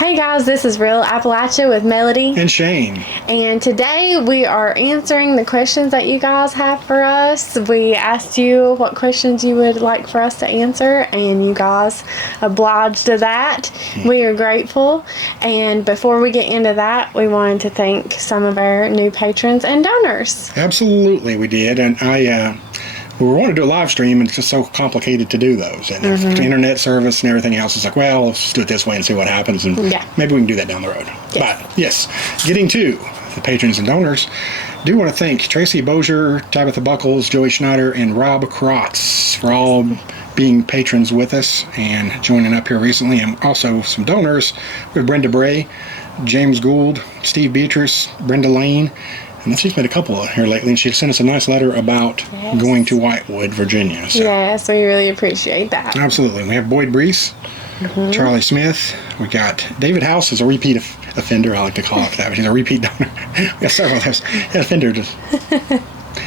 Hey guys, this is Real Appalachia with Melody and Shane. And today we are answering the questions that you guys have for us. We asked you what questions you would like for us to answer, and you guys obliged to that. We are grateful. And before we get into that, we wanted to thank some of our new patrons and donors. Absolutely, we did. And we wanted to do a live stream, and it's just so complicated to do those. And the internet service and everything else is like, well, let's just do it this way and see what happens. And maybe we can do that down the road. Yes. But, yes, getting to the patrons and donors, do want to thank Tracy Bosier, Tabitha Buckles, Joey Snider, and Rob Crotts for all being patrons with us and joining up here recently. And also some donors. We have Brenda Bray, James Gould, Steve Beatrice, Brenda Lane. And she's made a couple here lately, and she sent us a nice letter about going to Whitewood, Virginia. So. Yes, we really appreciate that. Absolutely. We have Boyd Brees, Charlie Smith. We got David House is a repeat offender, I like to call it that, but he's a repeat donor. We got several of those. Yeah, offender. It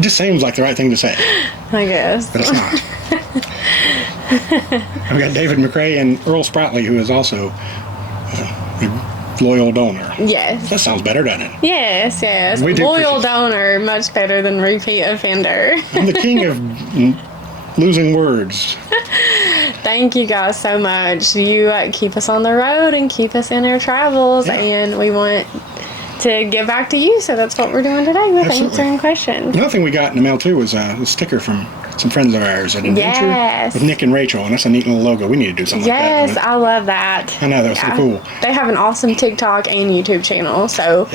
just seems like the right thing to say. I guess. But it's not. We got David McRae and Earl Spratley, who is also loyal donor. Yes. That sounds better, doesn't it? Yes, yes. Loyal donor, much better than repeat offender. I'm the king of losing words. Thank you guys so much. You keep us on the road and keep us in our travels, and we want to give back to you, so that's what we're doing today with answering questions. Another thing we got in the mail too was a sticker from some friends of ours at Adventure with Nick and Rachel, and that's a neat little logo. We need to do something like that. Yes, I love that. I know, that's so cool. They have an awesome TikTok and YouTube channel, so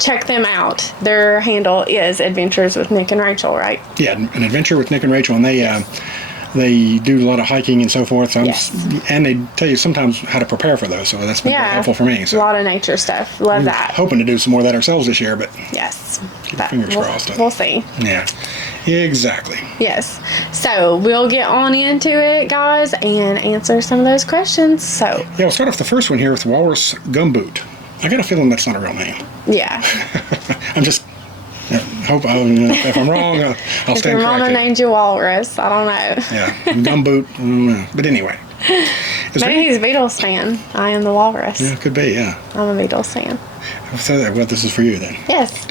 check them out. Their handle is Adventures with Nick and Rachel, right? Yeah, an Adventure with Nick and Rachel, and they do a lot of hiking and so forth. So and they tell you sometimes how to prepare for those, so that's been helpful for me. So a lot of nature stuff. Love that. Hoping to do some more of that ourselves this year, but fingers crossed. We'll see. Yeah, exactly. Yes. So we'll get on into it, guys, and answer some of those questions. So we'll start off the first one here with Walrus Gumboot. I got a feeling that's not a real name. Yeah. I'm just. Hope if I'm wrong, I'll stand corrected. Your mama named you Walrus. I don't know. Yeah, Gumboot. But anyway. Maybe he's a Beatles fan. I am the Walrus. Yeah, could be, yeah. I'm a Beatles fan. So well, this is for you then. Yes.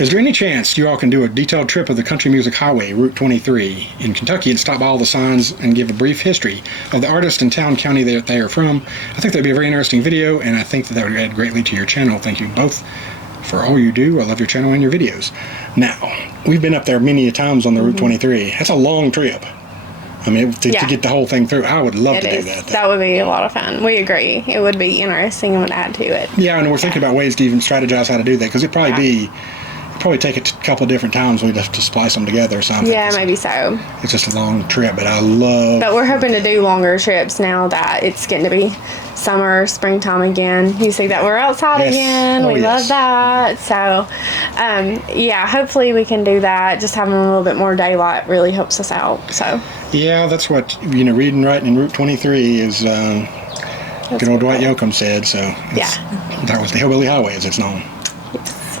Is there any chance you all can do a detailed trip of the Country Music Highway, Route 23, in Kentucky and stop by all the signs and give a brief history of the artist and town, county that they are from? I think that would be a very interesting video, and I think that would add greatly to your channel. Thank you both for all you do. I love your channel and your videos. Now, we've been up there many times on the Route 23. That's a long trip. I mean, to get the whole thing through, I would love to do that. That would be a lot of fun. We agree. It would be interesting and would add to it. Yeah, and we're thinking about ways to even strategize how to do that, because it'd probably take a couple of different times. We'd have to splice them together or something. Yeah, maybe so. It's just a long trip, but I love... But we're hoping to do longer trips now that it's getting to be summer, springtime again. You see that we're outside again. We love that. So, hopefully we can do that. Just having a little bit more daylight really helps us out. So. Yeah, that's what, reading right in Route 23 is... good old Dwight Yoakam said, so... That was the Hillbilly Highway, as it's known.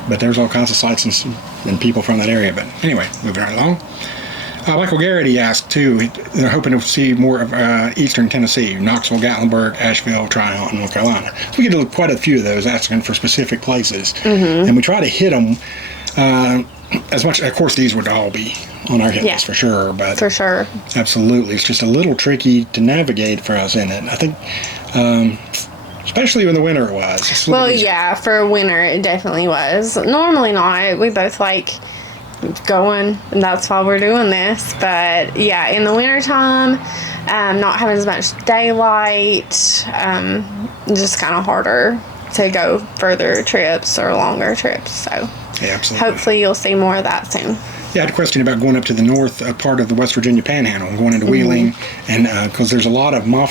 But there's all kinds of sites and people from that area. But anyway, moving right along. Michael Garrity asked, too, they're hoping to see more of eastern Tennessee, Knoxville, Gatlinburg, Asheville, Tryon, North Carolina. So we get quite a few of those asking for specific places. And we try to hit them as much. Of course, these would all be on our hit list for sure. But for sure. Absolutely. It's just a little tricky to navigate for us in it. I think... especially when the winter was. Well, for winter it definitely was. Normally not. We both like going, and that's why we're doing this. But in the wintertime, not having as much daylight, just kind of harder to go further trips or longer trips. So absolutely. Hopefully you'll see more of that soon. Yeah, I had a question about going up to the north part of the West Virginia Panhandle, going into Wheeling, and because there's a lot of mob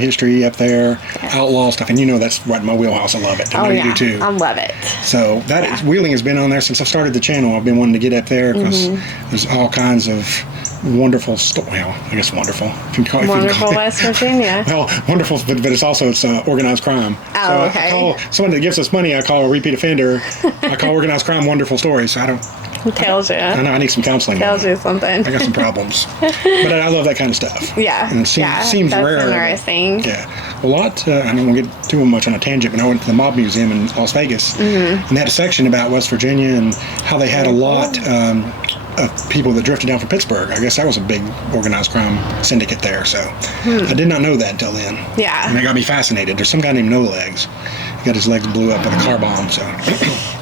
history up there, outlaw stuff, and that's right in my wheelhouse. I love it. I know you do too. I love it. So Wheeling has been on there since I started the channel. I've been wanting to get up there because there's all kinds of wonderful I guess wonderful. Wonderful West Virginia. Well, wonderful, but it's organized crime. Oh, okay. I call someone that gives us money, I call a repeat offender. I call organized crime wonderful stories. So I don't Tells you. I know I need some counseling. Tells you something. I got some problems. But I love that kind of stuff. Yeah. And it seems that's rare. Interesting. Yeah. A lot, I don't want to get too much on a tangent, but I went to the Mob Museum in Las Vegas, and they had a section about West Virginia and how they had a lot of people that drifted down from Pittsburgh. I guess that was a big organized crime syndicate there. So I did not know that until then. Yeah. And it got me fascinated. There's some guy named No Legs. He got his legs blew up with a car bomb. So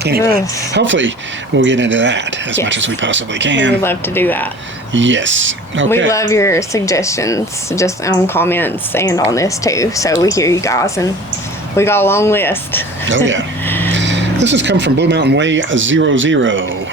anyway, hopefully we'll get into that as much as we possibly can. We would love to do that. Yes. Okay. We love your suggestions, just on comments and on this too. So we hear you guys, and we got a long list. Oh yeah. This has come from Blue Mountain Way 00.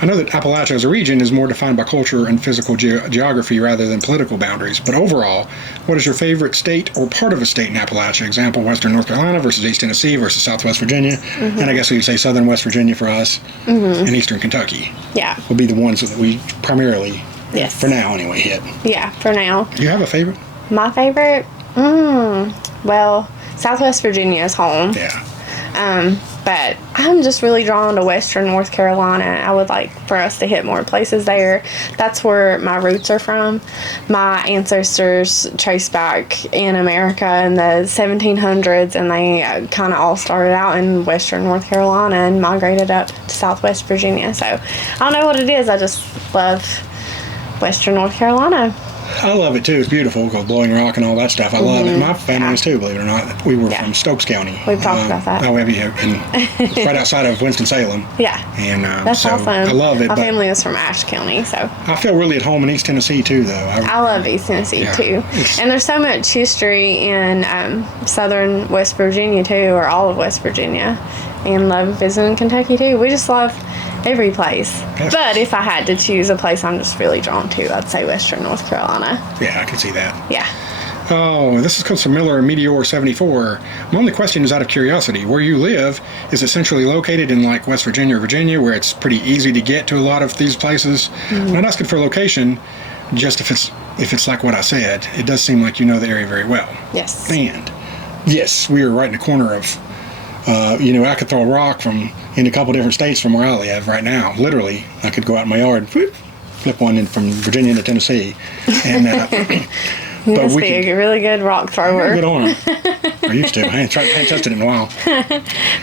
I know that Appalachia as a region is more defined by culture and physical geography rather than political boundaries, but overall, what is your favorite state or part of a state in Appalachia? Example, Western North Carolina versus East Tennessee versus Southwest Virginia, and I guess we would say Southern West Virginia for us, and Eastern Kentucky. Yeah. Will be the ones that we primarily, for now anyway, hit. Yeah, for now. Do you have a favorite? My favorite? Well, Southwest Virginia is home. Yeah. But I'm just really drawn to Western North Carolina. I would like for us to hit more places there. That's where my roots are from. My ancestors traced back in America in the 1700s, and they kind of all started out in Western North Carolina and migrated up to Southwest Virginia. So I don't know what it is. I just love Western North Carolina. I love it too. It's beautiful, called Blowing Rock and all that stuff. I love it. My family is too, believe it or not. We were from Stokes County. We've talked about that. Oh, have you? And it's right outside of Winston-Salem. Yeah. And that's so awesome. I love it. My family is from Ashe County, so. I feel really at home in East Tennessee too, though. I love East Tennessee too. And there's so much history in southern West Virginia too, or all of West Virginia. And love visiting Kentucky too. We just love every place. Yes. But if I had to choose a place I'm just really drawn to, I'd say Western North Carolina. Yeah, I can see that. Yeah. Oh, this comes from Miller Meteor 74. My only question is out of curiosity. Where you live, is it centrally located in like West Virginia or Virginia, where it's pretty easy to get to a lot of these places? I'm not asking for location, just if it's like what I said. It does seem like you know the area very well. Yes. And yes, we are right in the corner of I could throw a rock in a couple different states from where I live right now. Literally, I could go out in my yard, flip one in from Virginia to Tennessee. And, you must be a really good rock thrower. Good on it. I used to. I ain't touched it in a while.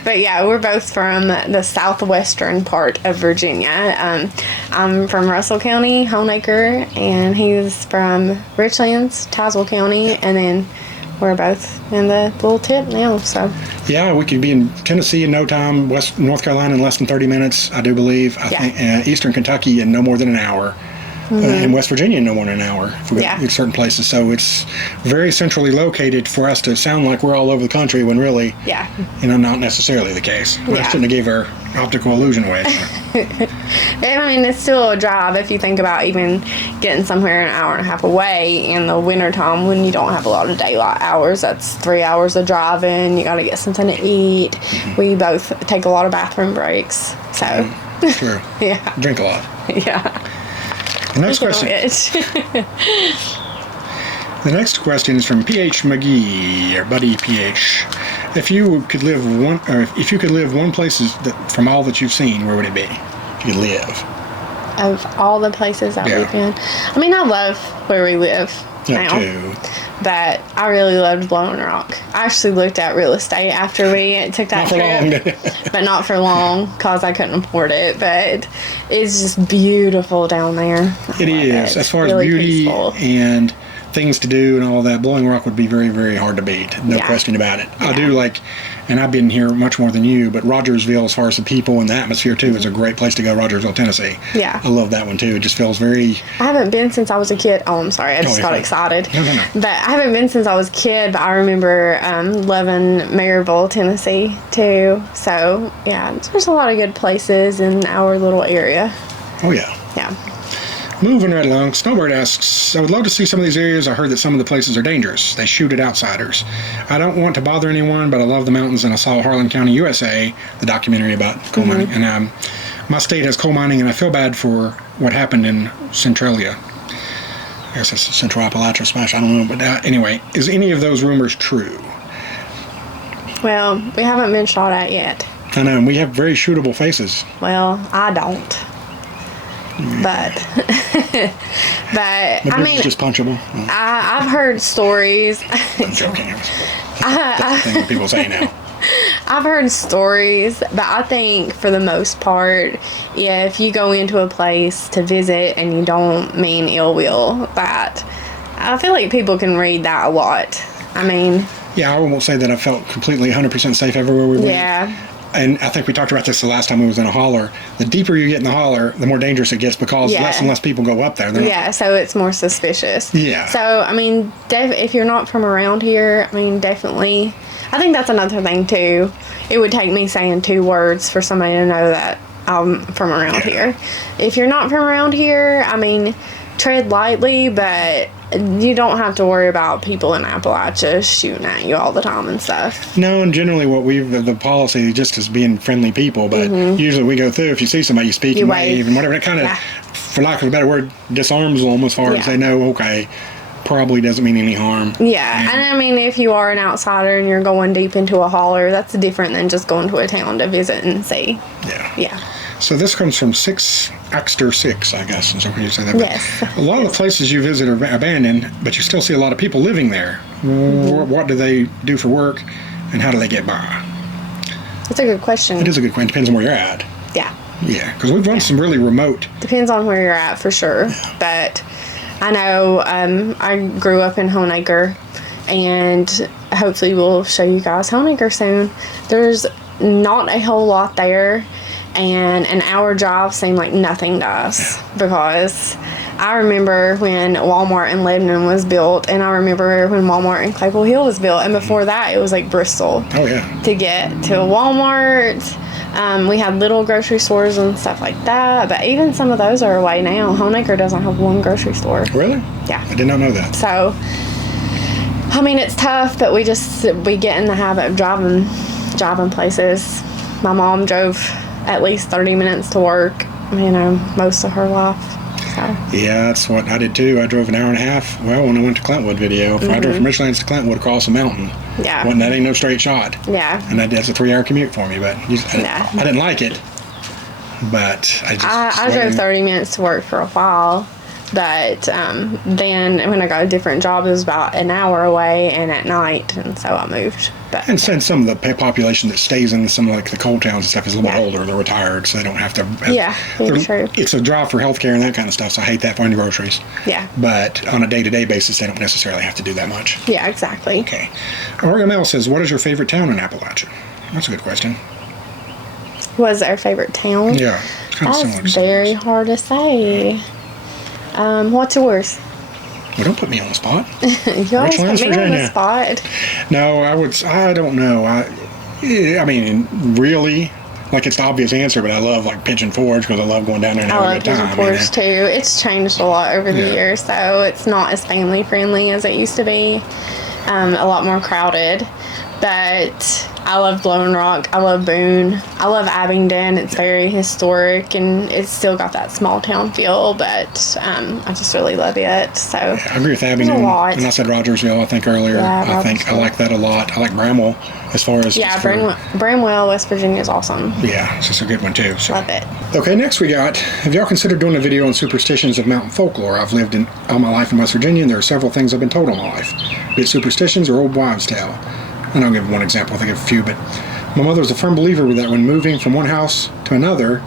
But yeah, we're both from the southwestern part of Virginia. I'm from Russell County, Honeacre, and he's from Richlands, Tazewell County, and then we're both in the little tip now, so. Yeah, we could be in Tennessee in no time, West North Carolina in less than 30 minutes, I do believe. I think Eastern Kentucky in no more than an hour. And West Virginia in no more than an hour if we go to certain places. So it's very centrally located for us to sound like we're all over the country when really, not necessarily the case. I shouldn't have gave our optical illusion away. And I mean, it's still a drive if you think about even getting somewhere an hour and a half away in the wintertime when you don't have a lot of daylight hours. That's 3 hours of driving. You got to get something to eat. We both take a lot of bathroom breaks. So. True. Yeah. Drink a lot. Yeah. The next question. The next question is from PH McGee, or Buddy PH. If you could live one place from all that you've seen, where would it be? If you could live. Of all the places that we've been, I mean, I love where we live now. Too. But I really loved Blowing Rock. I actually looked at real estate after we took that trip. But not for long, because I couldn't afford it. But it's just beautiful down there. It is. As far as really beauty peaceful. And things to do and all that, Blowing Rock would be very, very hard to beat. No question about it. I do like, and I've been here much more than you, but Rogersville, as far as the people and the atmosphere too, is a great place to go. Rogersville, Tennessee. Yeah. I love that one too. It just feels very. I haven't been since I was a kid. Oh, I'm sorry. I just got excited. No. But I haven't been since I was a kid, but I remember loving Maryville, Tennessee too. So, yeah, there's a lot of good places in our little area. Oh, yeah. Yeah. Moving right along, Snowbird asks, I would love to see some of these areas. I heard that some of the places are dangerous. They shoot at outsiders. I don't want to bother anyone, but I love the mountains, and I saw Harlan County, USA, the documentary about coal mining. And my state has coal mining, and I feel bad for what happened in Centralia. I guess it's Central Appalachia smash, I don't know. But anyway, is any of those rumors true? Well, we haven't been shot at yet. I know, and we have very shootable faces. Well, I don't. but I mean, it's just punchable. I've heard stories. I'm joking. That's the thing that people say now. I've heard stories, but I think for the most part, if you go into a place to visit and you don't mean ill will, that I feel like people can read that a lot. I mean, yeah, I won't say that I felt completely 100% safe everywhere we went. Yeah. And I think we talked about this the last time we was in a holler. The deeper you get in the holler, the more dangerous it gets because less and less people go up there. Yeah, so it's more suspicious. Yeah. So, I mean, if you're not from around here, I mean, definitely. I think that's another thing, too. It would take me saying 2 words for somebody to know that I'm from around here. If you're not from around here, I mean, tread lightly, but you don't have to worry about people in Appalachia shooting at you all the time and stuff. No, and generally what the policy just is being friendly people, but usually we go through, if you see somebody, you speak, you wave, and whatever. It kind of, for lack of a better word, disarms them as far as they know, okay, probably doesn't mean any harm. Yeah, and I mean, if you are an outsider and you're going deep into a holler, that's different than just going to a town to visit and see. Yeah. So this comes from 6 Axter 6, I guess, is what you say that. Yes. A lot of the places you visit are abandoned, but you still see a lot of people living there. What do they do for work, and how do they get by? That's a good question. It is a good question. Depends on where you're at. Yeah. Yeah, because we've run some really remote. Depends on where you're at, for sure. Yeah. But I know I grew up in Honeacre, and hopefully we'll show you guys Honeacre soon. There's not a whole lot there, and an hour drive seemed like nothing to us because I remember when Walmart in Lebanon was built, and I remember when Walmart in Claypool Hill was built, and before that it was like Bristol. Oh yeah. To get to Walmart, we had little grocery stores and stuff like that, but even some of those are away now. Honeacre doesn't have one grocery store. Really? Yeah. I did not know that. So, I mean, it's tough, but we get in the habit of driving places. My mom drove at least 30 minutes to work, you know, most of her life. So. Yeah, that's what I did too. I drove an hour and a half. Well, when I went to Clintwood video, I drove from Richlands to Clintwood across a mountain. Yeah. That ain't no straight shot. Yeah. And that's a 3-hour commute for me, but I didn't like it. But I drove 30 minutes to work for a while. But then when I got a different job, it was about an hour away and at night, and so I moved. But, and since some of the population that stays in some like the coal towns and stuff is a little bit older, they're retired, so they don't have to. True. It's a drive for healthcare and that kind of stuff, so I hate that finding groceries. Yeah. But on a day-to-day basis, they don't necessarily have to do that much. Yeah, exactly. Okay. Oregon Mel says, "What is your favorite town in Appalachia?" That's a good question. What's our favorite town? Yeah, it's kind of similar. That's very hard to say. What's yours? Well, don't put me on the spot. You always put me on the spot. No, I don't know. I mean, really, like it's the obvious answer, but I love like Pigeon Forge because I love going down there and having a good time. I love Pigeon Forge too. It's changed a lot over the years, so it's not as family friendly as it used to be. A lot more crowded. But I love Blowing Rock. I love Boone. I love Abingdon. It's very historic, and it's still got that small town feel, but I just really love it. So I agree with Abingdon. And I said Rogersville, I think, earlier. I think I like that a lot. I like Bramwell as far as... Yeah, Bramwell, West Virginia is awesome. Yeah, it's just a good one, too. So. Love it. Okay, next we got, have y'all considered doing a video on superstitions of mountain folklore? I've lived all my life in West Virginia, and there are several things I've been told all my life, be it superstitions or old wives' tale. And I'll give one example, I think of a few, but my mother was a firm believer that when moving from one house to another,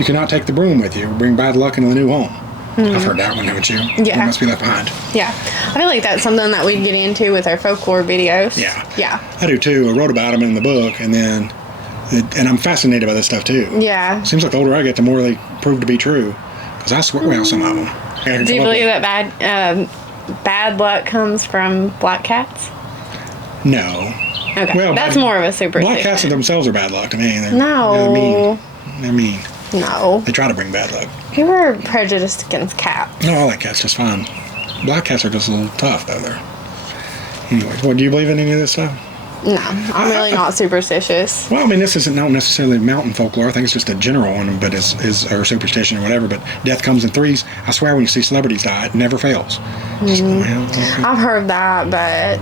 you cannot take the broom with you or bring bad luck into the new home. I've heard that one, haven't you? Yeah. You must be left behind. Yeah. I feel like that's something that we'd get into with our folklore videos. Yeah. Yeah. I do too. I wrote about them in the book, and I'm fascinated by this stuff too. Yeah. Seems like the older I get, the more they prove to be true. Because I swear, well, some of them. Do you believe that bad luck comes from black cats? No. Okay, well, that's more of a superstition. Black cats themselves are bad luck to me. They're mean. They're mean. No. They try to bring bad luck. You were prejudiced against cats. No, I like cats just fine. Black cats are just a little tough, though. Anyways, do you believe in any of this stuff? No. I'm really not superstitious. Well, I mean, this isn't not necessarily mountain folklore. I think it's just a general one, but is or superstition or whatever. But death comes in threes. I swear, when you see celebrities die, it never fails. I've heard that, but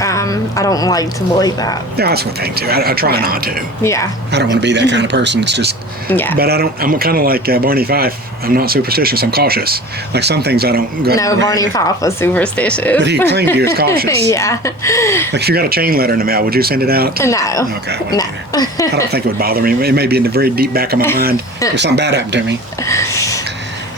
I don't like to believe that. Yeah, that's one thing too. I try not to. Yeah. I don't want to be that kind of person. It's just. Yeah. But I don't. I'm kind of like Barney Fife. I'm not superstitious. I'm cautious. Like some things I don't go. No, Barney Fife was superstitious. But he claimed he was cautious. Yeah. Like if you got a chain letter in the mail, would you send it out? No. Okay. No. I don't think it would bother me. It may be in the very deep back of my mind if something bad happened to me.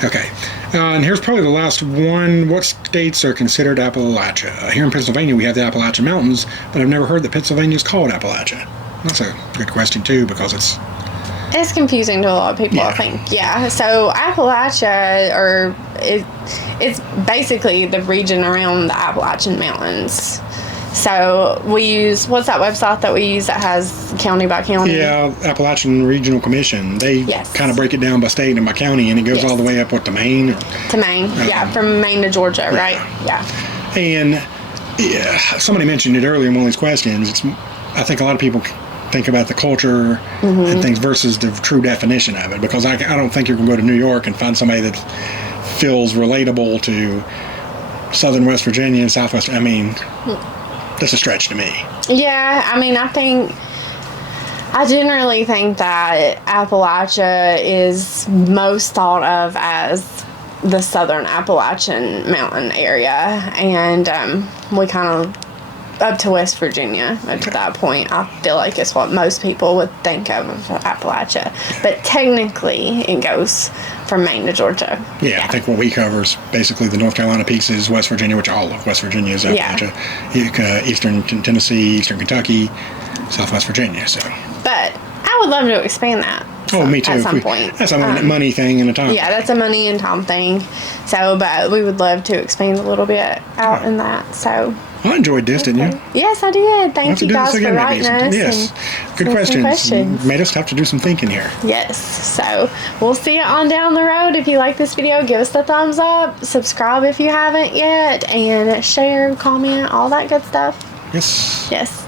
Okay. And here's probably the last one. What states are considered Appalachia? Here in Pennsylvania, we have the Appalachian Mountains, but I've never heard that Pennsylvania is called Appalachia. That's a good question, too, because it's confusing to a lot of people, I think. Yeah. So Appalachia, it's basically the region around the Appalachian Mountains. So we use, what's that website that we use that has county by county? Yeah, Appalachian Regional Commission. They kind of break it down by state and by county, and it goes all the way up, to Maine? To Maine, from Maine to Georgia, right? Yeah. And somebody mentioned it earlier in one of these questions. I think a lot of people think about the culture and things versus the true definition of it, because I don't think you're going to go to New York and find somebody that feels relatable to southern West Virginia and southwest. I mean, that's a stretch to me. Yeah, I mean, I generally think that Appalachia is most thought of as the southern Appalachian mountain area, and we kind of up to West Virginia to that point. I feel like it's what most people would think of Appalachia, but technically it goes from Maine to Georgia. Yeah, I think what we cover is basically the North Carolina pieces, West Virginia, which all of West Virginia is Appalachia, Eastern Tennessee, Eastern Kentucky, Southwest Virginia. So, but I would love to expand that. Oh, me too. At some point. That's a money thing and a time. Yeah, that's a money and time thing. So, but we would love to expand a little bit out in that. So. I enjoyed this, didn't you? Yes, I did. Thank you guys for writing us. Yes. Good questions. Made us have to do some thinking here. Yes. So we'll see you on down the road. If you like this video, give us the thumbs up. Subscribe if you haven't yet. And share, comment, all that good stuff. Yes. Yes.